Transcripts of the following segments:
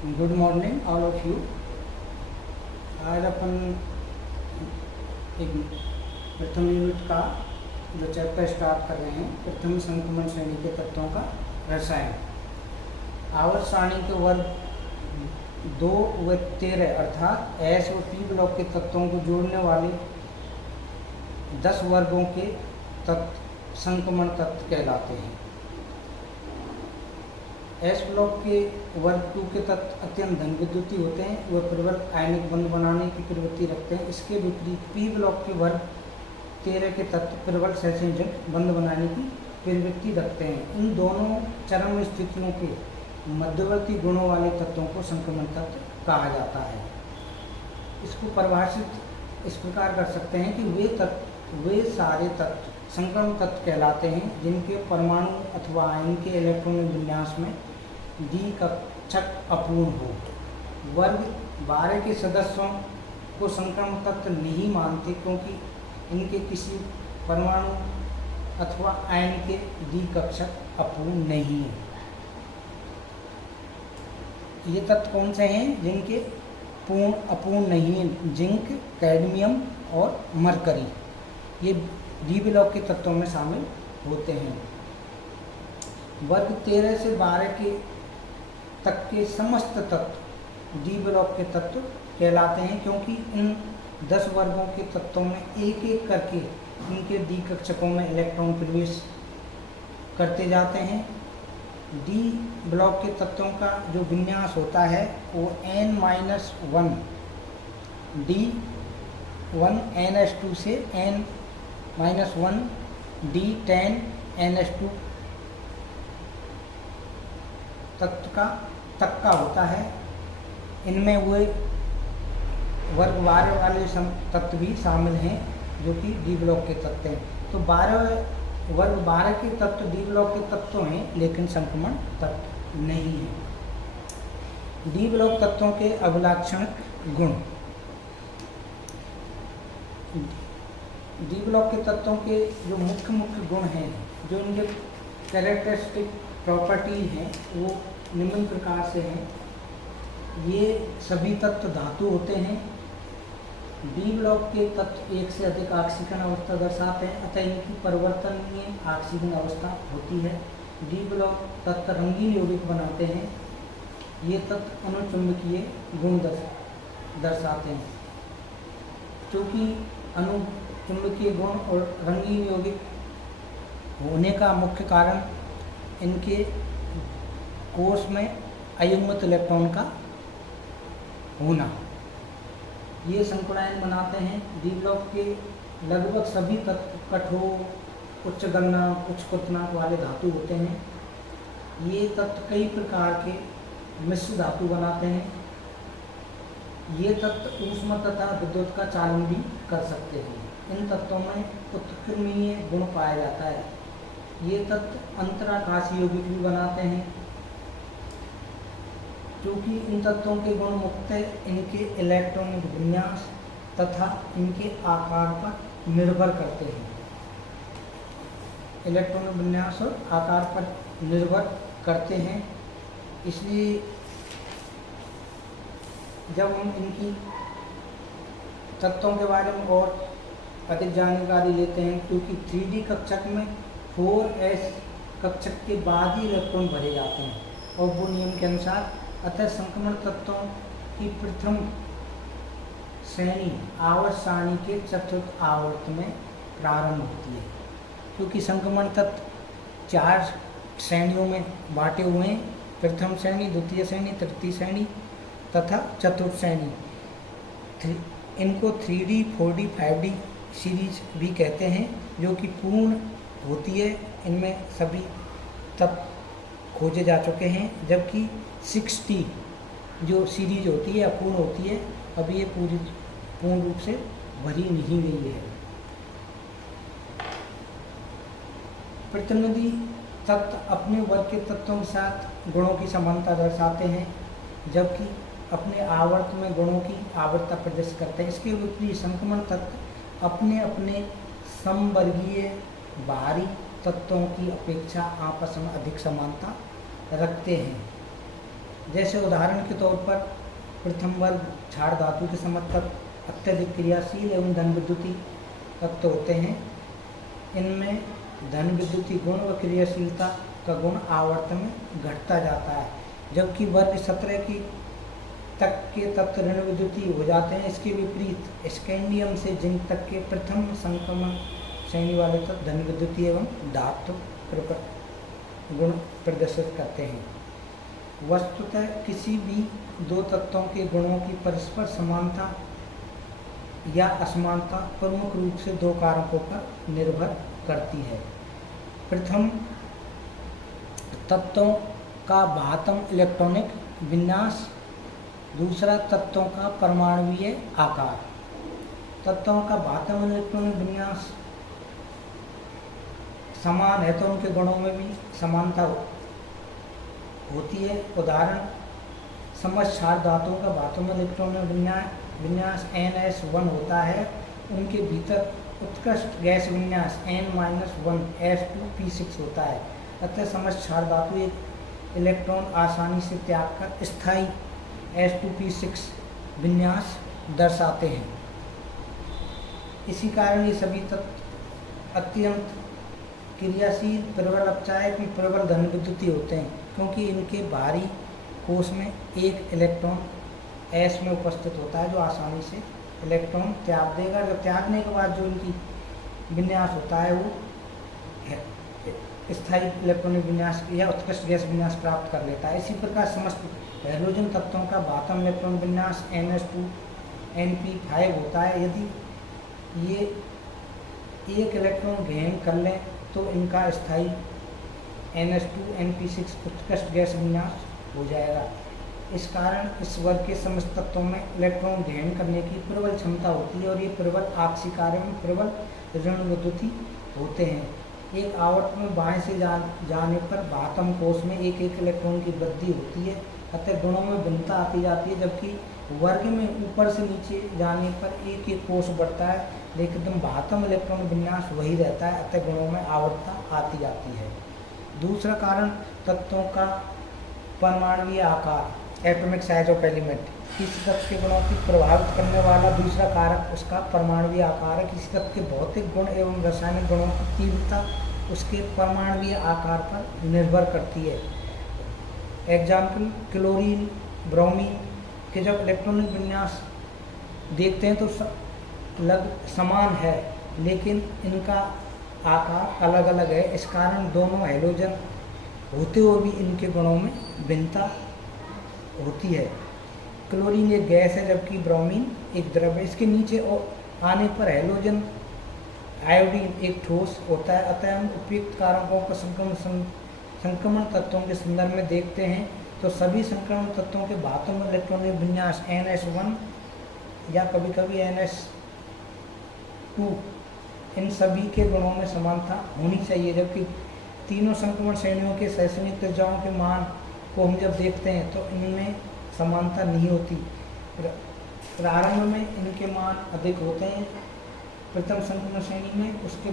Good morning all of you. आज अपन एक प्रथम यूनिट का जो चैप्टर स्टार्ट कर रहे हैं, प्रथम संक्रमण श्रेणी के तत्वों का रसायन। आवर्त सारणी के वर्ग 2 व 13 अर्थात एस और पी ब्लॉक के तत्वों को जोड़ने वाले 10 वर्गों के तत्व संक्रमण तत्व कहलाते हैं। एस ब्लॉक के वर्ग 2 के तत्व अत्यंत धन विद्युतीय होते हैं, वह प्रबल आयनिक बंध बनाने की प्रवृत्ति रखते हैं। इसके विपरीत पी ब्लॉक के वर्ग 13 के तत्व प्रबल सहसंयोजक बंध बनाने की प्रवृत्ति रखते हैं। इन दोनों चरम स्थितियों के मध्यवर्ती गुणों वाले तत्वों को संक्रमण तत्व कहा जाता है। इसको परिभाषित इस प्रकार कर सकते हैं कि वे सारे तत्व संक्रमण तत्व कहलाते हैं जिनके परमाणु अथवा आयन के इलेक्ट्रॉनिक विन्यास में द्विकक्षक अपूर्ण हो। वर्ग 12 के सदस्यों को संक्रमण तत्व नहीं मानते क्योंकि इनके किसी परमाणु अथवा आयन के द्विकक्षक अपूर्ण नहीं है। ये तत्व कौन से हैं जिनके पूर्ण अपूर्ण नहीं है? जिंक, कैडमियम और मरकरी, ये डी ब्लॉक के तत्वों में शामिल होते हैं। वर्ग 13 से 12 के तक के समस्त तत्व डी ब्लॉक के तत्व कहलाते हैं क्योंकि इन 10 वर्गों के तत्वों में एक एक करके इनके डी कक्षकों में इलेक्ट्रॉन प्रवेश करते जाते हैं। डी ब्लॉक के तत्वों का जो विन्यास होता है वो n-1 D1 NH2 से n-1 D10 NH2 तत्व तक का होता है। इनमें वे वर्ग 12 वाले तत्व भी शामिल हैं जो कि डी ब्लॉक के तत्व हैं। तो वर्ग 12 के तत्व डी ब्लॉक के तत्व हैं लेकिन संक्रमण तत्व नहीं है। डी ब्लॉक तत्वों के अभिलाक्षणिक गुण। डी ब्लॉक के तत्वों के जो मुख्य गुण हैं, जो इनके कैरेक्टरिस्टिक प्रॉपर्टी हैं, वो निम्न प्रकार से हैं। ये सभी तत्व धातु होते हैं। डी ब्लॉक के तत्व एक से अधिक ऑक्सीकरण अवस्था दर्शाते हैं, अतः इनकी परिवर्तनीय ऑक्सीकरण अवस्था होती है। डी ब्लॉक तत्व रंगीन यौगिक बनाते हैं। ये तत्व अनुचुंबकीय गुण दर्शाते हैं। क्योंकि अनुचुंबकीय गुण और रंगीन यौगिक होने का मुख्य कारण इनके कोष में अयुग्मित इलेक्ट्रॉन का होना, ये संकुड़ायन बनाते हैं। डी ब्लॉक के लगभग सभी तत्व कठोर, उच्च गलनांक, उच्च क्वथनांक वाले धातु होते हैं। ये तत्व कई प्रकार के मिश्र धातु बनाते हैं। ये तत्व ऊष्मा तथा विद्युत का चालन भी कर सकते हैं। इन तत्वों में उत्क्रमणीय गुण पाया जाता है। ये तत्व अंतराकाशीय यौगिक भी बनाते हैं। क्योंकि इन तत्वों के गुण मुख्यतः इनके इलेक्ट्रॉनिक विन्यास तथा इनके आकार पर निर्भर करते हैं। इलेक्ट्रॉनिक विन्यास और आकार पर निर्भर करते हैं। इसलिए जब हम इनकी तत्वों के बारे में और अधिक जानकारी लेते हैं, क्योंकि 3D कक्षक में 4s कक्षक के बाद ही इलेक्ट्रॉन भरे जाते हैं और वो नियम के अनुसार, अतः संक्रमण तत्वों की प्रथम श्रेणी आवर्त सारणी के चतुर्थ आवर्त में प्रारंभ होती है। क्योंकि संक्रमण तत्व 4 श्रेणियों में बांटे हुए हैं: प्रथम श्रेणी, द्वितीय श्रेणी, तृतीय श्रेणी तथा चतुर्थ श्रेणी। इनको 3D, 4D, 5D सीरीज भी कहते हैं, जो कि पूर्ण होती है। इनमें सभी तत्व खोजे जा चुके हैं, जबकि 6D जो सीरीज होती है अपूर्ण होती है, अभी ये पूर्ण रूप से भरी नहीं गई है। प्रतिनिधि तत्व अपने वर्ग के तत्वों के साथ गुणों की समानता दर्शाते हैं, जबकि अपने आवर्त में गुणों की आवर्तता प्रदर्शित करते हैं। इसके विपरीत संक्रमण तत्व अपने अपने समवर्गीय बाहरी तत्वों की अपेक्षा आपस में अधिक समानता रखते हैं। जैसे उदाहरण के तौर पर प्रथम वर्ग क्षार धातु के समर्थक अत्यधिक क्रियाशील एवं धन विद्युती तत्व होते हैं। इनमें धन विद्युती गुण व क्रियाशीलता का गुण आवर्त में घटता जाता है, जबकि वर्ग 17 की तक के तत्व ऋण विद्युती हो जाते हैं। इसके विपरीत स्कैंडियम से जिंक तक के प्रथम संक्रमण श्रेणी वाले तत्व धन विद्युती एवं धातु गुण प्रदर्शित करते हैं। वस्तुतः किसी भी दो तत्वों के गुणों की परस्पर समानता या असमानता प्रमुख रूप से दो कारकों पर निर्भर करती है। प्रथम, तत्वों का बाह्यतम इलेक्ट्रॉनिक विन्यास। दूसरा, तत्वों का परमाणुीय आकार। तत्वों का बाह्यतम इलेक्ट्रॉनिक विन्यास समान है तो उनके गुणों में भी समानता होती है। उदाहरण, समस्त क्षार धातुओं का बाह्यतम इलेक्ट्रॉनिक विन्यास NS1 होता है। उनके भीतर उत्कृष्ट गैस विन्यास N-1 S2P6 होता है। अतः समस्त क्षार धातु एक इलेक्ट्रॉन आसानी से त्याग कर स्थायी S2P6 विन्यास दर्शाते हैं। इसी कारण ये सभी तत्व अत्यंत क्रियाशील, प्रबल अपचायक भी प्रबल धन विद्युती होते हैं, क्योंकि इनके बाहरी कोश में एक इलेक्ट्रॉन S में उपस्थित होता है जो आसानी से इलेक्ट्रॉन त्याग देगा। जब त्यागने के बाद जो इनकी विन्यास होता है वो स्थायी इलेक्ट्रॉनिक विन्यास या उत्कृष्ट गैस विन्यास प्राप्त कर लेता है। इसी प्रकार समस्त हाइड्रोजन तत्वों का बाह्यतम इलेक्ट्रॉन विन्यास NH2NP5 होता है। यदि ये एक इलेक्ट्रॉन ग्रहण कर लें तो इनका स्थायी NH2NP6 उत्कृष्ट गैस विन्यास हो जाएगा। इस कारण इस वर्ग के समस्त तत्वों में इलेक्ट्रॉन ग्रहण करने की प्रबल क्षमता होती है और ये प्रबल आपसी कार्य में प्रबल ऋण विद्युती होते हैं। एक आवर्त में बाएं से जाने पर बाह्यतम कोश में एक एक इलेक्ट्रॉन की वृद्धि होती है, अतः गुणों में भिन्नता आती जाती है, जबकि वर्ग में ऊपर से नीचे जाने पर एक एक कोश बढ़ता है, लेकिन बाह्यतम इलेक्ट्रॉन विन्यास वही रहता है, अतः गुणों में आवर्तता आती जाती है। दूसरा कारण, तत्वों का परमाणुीय आकार, एटॉमिक साइज ऑफ एलिमेंट। किसी तत्व के गुणों को प्रभावित करने वाला दूसरा कारक उसका परमाणुीय आकार है। किसी तत्व के भौतिक गुण एवं रासायनिक गुणों की तीव्रता उसके परमाणुीय आकार पर निर्भर करती है। एग्जाम्पल, क्लोरीन, ब्रोमीन के जब इलेक्ट्रॉनिक विन्यास देखते हैं तो समान है, लेकिन इनका आकार अलग अलग है। इस कारण दोनों हैलोजन होते हुए भी इनके गुणों में भिन्नता होती है। क्लोरीन एक गैस है जबकि ब्रोमीन एक द्रव है। इसके नीचे आने पर हैलोजन आयोडीन एक ठोस होता है। अतः हम उपयुक्त कारकों को संक्रमण तत्वों के संदर्भ में देखते हैं तो सभी संक्रमण तत्वों के बाह्यतम इलेक्ट्रॉनिक विन्यास NS1 या कभी कभी NS2, इन सभी के गुणों में समानता होनी चाहिए। जबकि तीनों संक्रमण श्रेणियों के शैक्षणिक त्रिज्याओं के मान को हम जब देखते हैं तो इनमें समानता नहीं होती। प्रारंभ में इनके मान अधिक होते हैं प्रथम संक्रमण श्रेणी में, उसके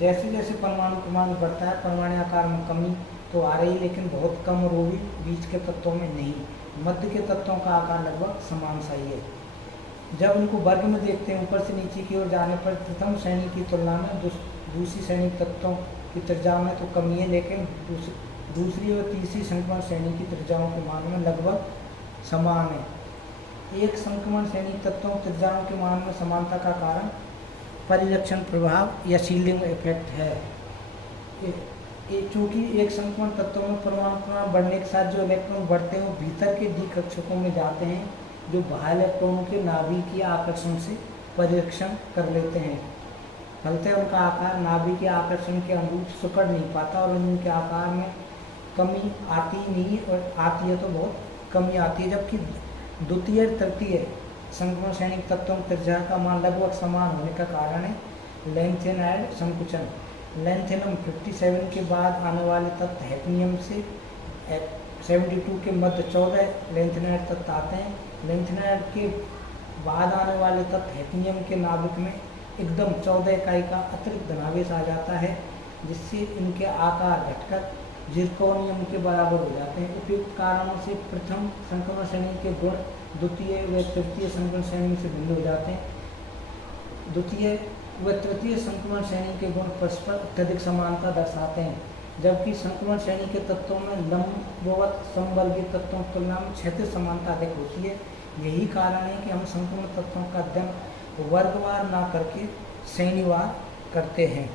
जैसे जैसे परमाणु क्रमांक बढ़ता है परमाणु आकार में कमी तो आ रही है, लेकिन बहुत कम और वो भी बीच के तत्वों में नहीं। मध्य के तत्वों का आकार लगभग समान सा ही है। जब इनको वर्ग में देखते हैं ऊपर से नीचे की ओर जाने पर प्रथम श्रेणी की तुलना में दूसरी श्रेणी तत्वों की त्रिज्या में तो कमी है, लेकिन दूसरी और तीसरी संक्रमण श्रेणी की त्रिज्याओं के मान में लगभग समान है। एक संक्रमण श्रेणी तत्वों त्रिज्याओं के मान में समानता का कारण परिलक्षण प्रभाव या शील्डिंग इफेक्ट है। चूँकि एक संक्रमण तत्वों में परमाणु प्रमाण बढ़ने के साथ जो इलेक्ट्रॉन बढ़ते हैं वो भीतर के डी कक्षकों में जाते हैं, जो बाह्य इलेक्ट्रॉनों के नाभिकीय आकर्षण से परिरक्षण कर लेते हैं। फलतः उनका आकार नाभिकीय आकर्षण के अनुरूप सिकुड़ नहीं पाता और उनके आकार में कमी आती नहीं, और आती है तो बहुत कमी आती है। जबकि द्वितीय तृतीय संक्रमण श्रेणी तत्वों की त्रिज्या का मान लगभग समान होने का कारण है लैंथेनाइड संकुचन। लैंथेनम 57 के बाद आने वाले तत्व हैफनियम से 72 के मध्य 14 लैंथेनाइड तत्व आते हैं। लैंथेनाइड के बाद आने वाले तत्व हैफनियम के नाभिक में एकदम 14 इकाई का अतिरिक्त धनावेश आ जाता है, जिससे इनके आकार घटकर जिरकोनियम के बराबर हो जाते हैं। उपयुक्त कारणों से प्रथम संक्रमण श्रेणी के गुण द्वितीय व तृतीय संक्रमण श्रेणी से भिन्न हो जाते हैं। द्वितीय व तृतीय संक्रमण श्रेणी के गुण परस्पर अत्यधिक समानता दर्शाते हैं, जबकि संक्रमण श्रेणी के तत्वों में लंबवत समवर्गीय तत्वों की तुलना में क्षैतिज समानता अधिक होती है। यही कारण है कि हम संक्रमण तत्वों का अध्ययन वर्गवार ना करके श्रेणीवार करते हैं।